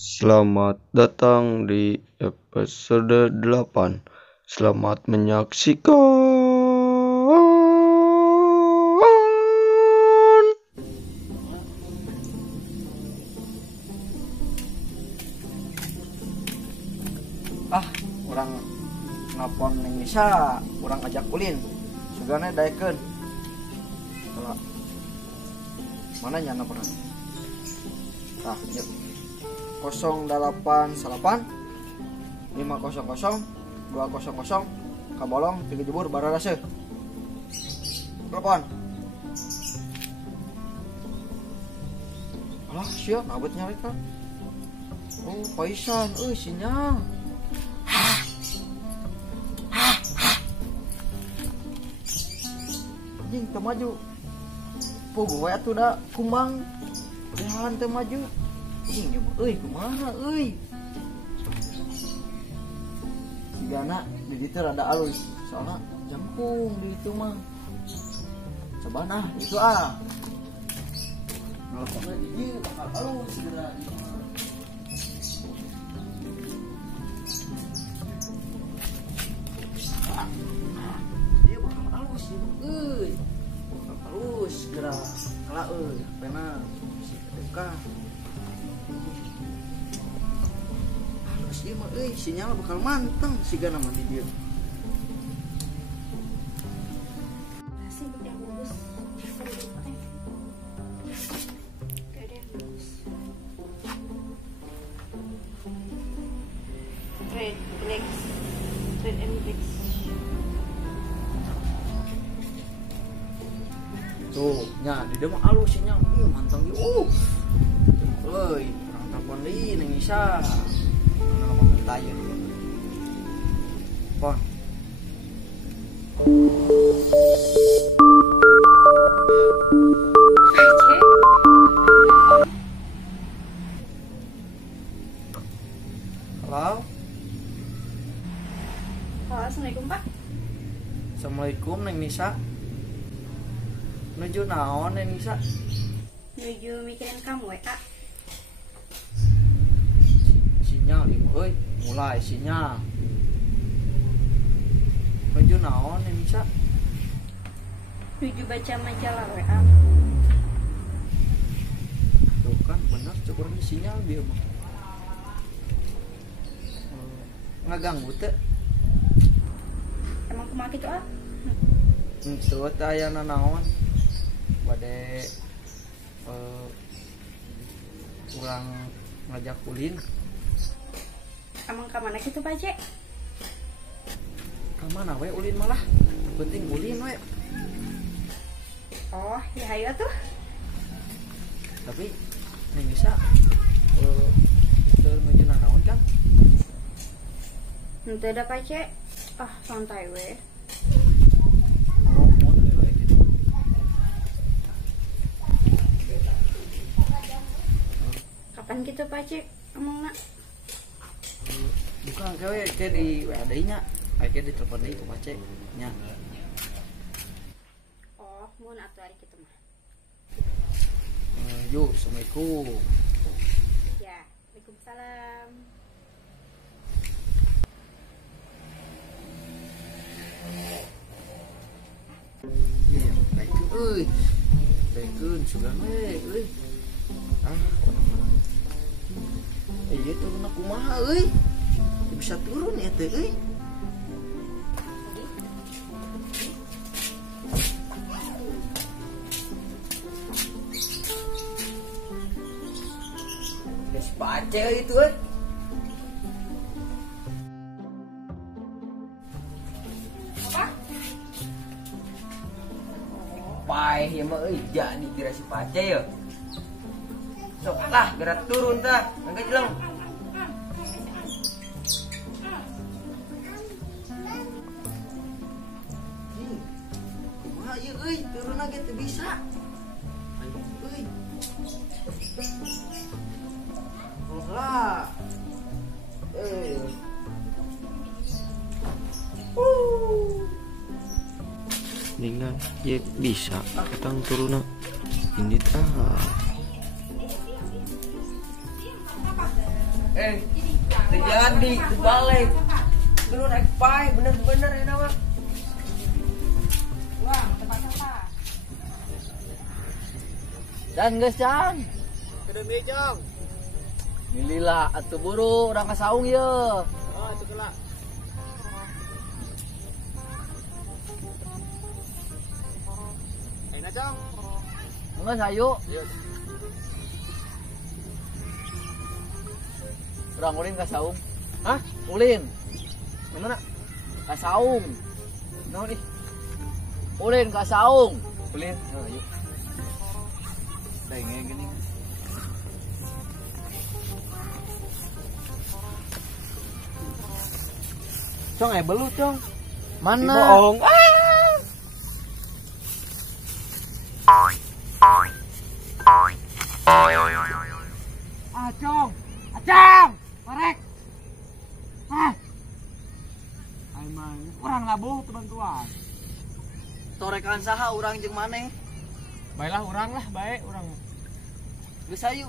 Selamat datang di episode 8. Selamat menyaksikan. Orang ngapon neng Nisa, orang ajak ulin sugana daekeun kalau mana nyana pernah yuk 088 500 200 kabolong pilih jebur bararase telepon alah sia nabut nyari kan paisan sinyal anjing teu maju pugu we atuh da kumbang jalan teu maju anjing nyoba kumaha sigana di ditu rada alus soalna jangkung di itu mah coba itu nelfonnya di dieu bakal alus segera halus gerak kala pena teka halus ieu mah sinyal bakal manteng sigana mah di dieu Red and black. Tuh, nya di dia mah alus sinyal. Mantap yuk. Euy, urang telepon deui neng Nisa. Ngomong tanya. Pon. Halo. Halo, assalamualaikum Pak. Assalamualaikum neng Nisa. Menuju naon neng Nisa? Menuju mikirin kamu ya Kak. Sinyal ieu mulai sinyal. Menuju naon neng Nisa? Menuju baca majalah WA. Tuh kan bener cukurnya sinyal dia mah. Ngaganggu teh. Emang kumaha kitu Tuh teh aya naon? Bade urang ngajak ulin. Emang ka mana kitu Pak Cek? Ka mana we ulin malah? Penting ulin we. Oh, ya hayu tuh. Tapi neng bisa teu nuju naon kan? Henteu da Pak Cek. Santai we. Kapan gitu Pak Cek emangna? Bukan kayak di WA deui nya. Aya di telepon deui ku Pak Cek nya. Oh, mun atuh ari kitu mah. Yuk, assalamualaikum. Ya, waalaikumsalam. Iya, baikeun sugan we ieu turun kumaha bisa turun ya teh Des pace itu Pai ya mah jadi kira si pace ya. Sok lah gerak turun tah. Angkat jeleng. Kumaha ieu turun lagi teu bisa. Euy. Lah. Dengan ya bisa katang turun ini Jadi balik. Dulu naik pai bener-bener ya nama. Wah, tempat-tempat. Dan guys Cang. Kedeng deui, Jong. Milila atuh buru urang kasaung ye. Oh, itu kelak. Ayeuna, Jong. Enggak sayu. Yuk. Urang ulin kasaung. Hah? Ulin. Mana? Kasaung. Naon ih? Ulin kasaung. Ulin. Yuk. Dengeng gini. Cong, belut, Cong. Mana? Bohong. Cong. Acang. Korek. Aiman, kurang labuh teman-teman. Torekan saha urang jeung maneh? Baiklah urang lah, baik urang. Geus sayu.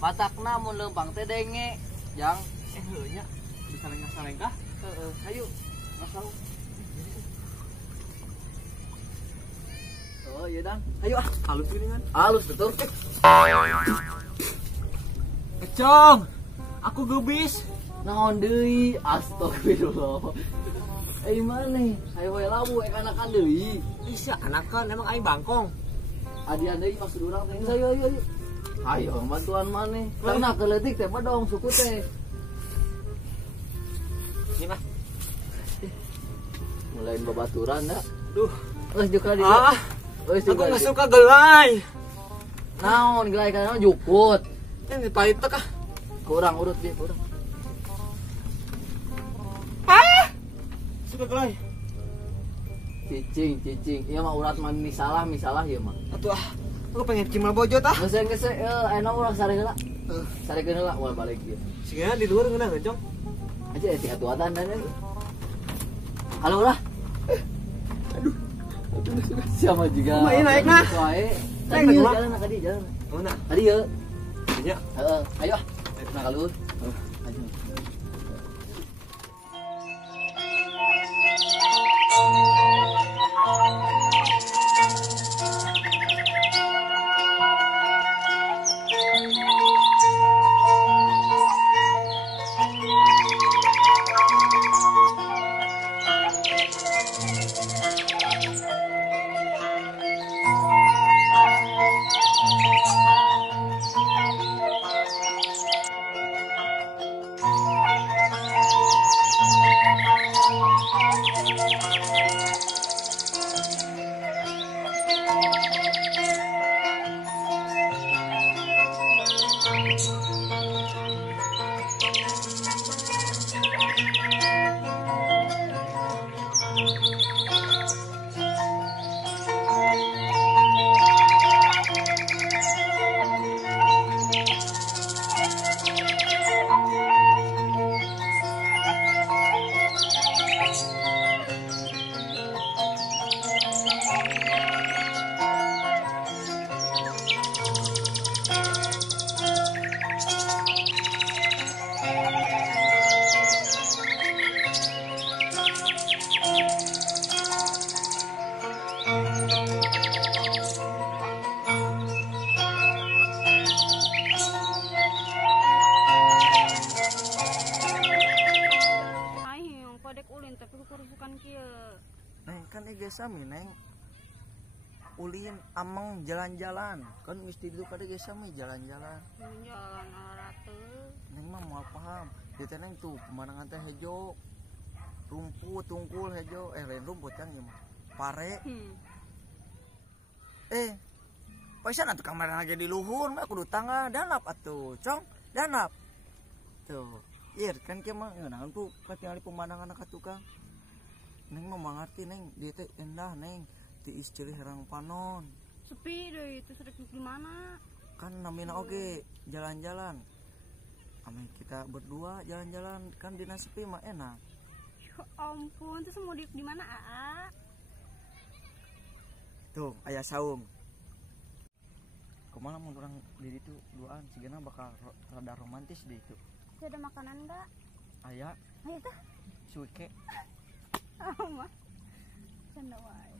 Matakna mun leumpang teh denge. Jang. Heuh nya. Bisa lengkah-lengkah. Heeh, ayo. Ngasau. Oh, iya dang. Ayo ah, Halus gini kan. halus betul. Cong. Aku gebis. Naon deui? Astagfirullah. Maneh, hayo we labu anakan deui. Bisa anakan emang aing bangkong. Adian deui maksud urang teh. Ayo ayo ayo. Ayo bantuan maneh. Karena keleutik teh mah dong suku teh. Ini mah. Mulain babaturan da. Duh. Geus juga di. Geus Aku juga. nggak suka gelai. Naon gelai kana jukut. Ini pahit teh. Kurang urut dia, kurang. Suka gelai. Cicing. Iya mah urat mah misalah ieu mah. Atuh aku pengen cimal bojot ah. Geus aya urang sare heula. Sarekeun heula moal balik ieu. Sigana di luar ngeunah Cong. Aja eti atuatan dan ini. Halo lah. Aduh. Siapa juga. Kumaha ieu naik nah? Tadi Naik, yeuh, Mak. jalan tadi jalan. Mana? Tadi yeuh. Ya. Heeh, ayo ah. Nah kaluhur. Ayo. sami neng ulin ameng jalan-jalan kan mesti itu pada geus sami jalan-jalan jalan arate neng mah mau paham dia teh neng tuh pemandangan teh hejo rumput tungkul hejo lain rumput kan ya mah pare paisan atuh kamar lagi di luhur mah kudu tangga danap atuh cong danap tuh iya kan kieu mah ngeunaan tuh katingali pemandangan ka tukang neng mah mangarti neng dia teh endah neng tiis ceulih herang panon sepi deh itu sedek di mana kan namina oge jalan-jalan ame kita berdua jalan-jalan kan dina sepi mah enak ya ampun terus mau di mana Aa tuh ayah saung kemana mau orang diri itu duaan sigana bakal rada romantis deh itu Masih ada makanan enggak? Aya Ayo tah. suike. Ah mah. Canda wae.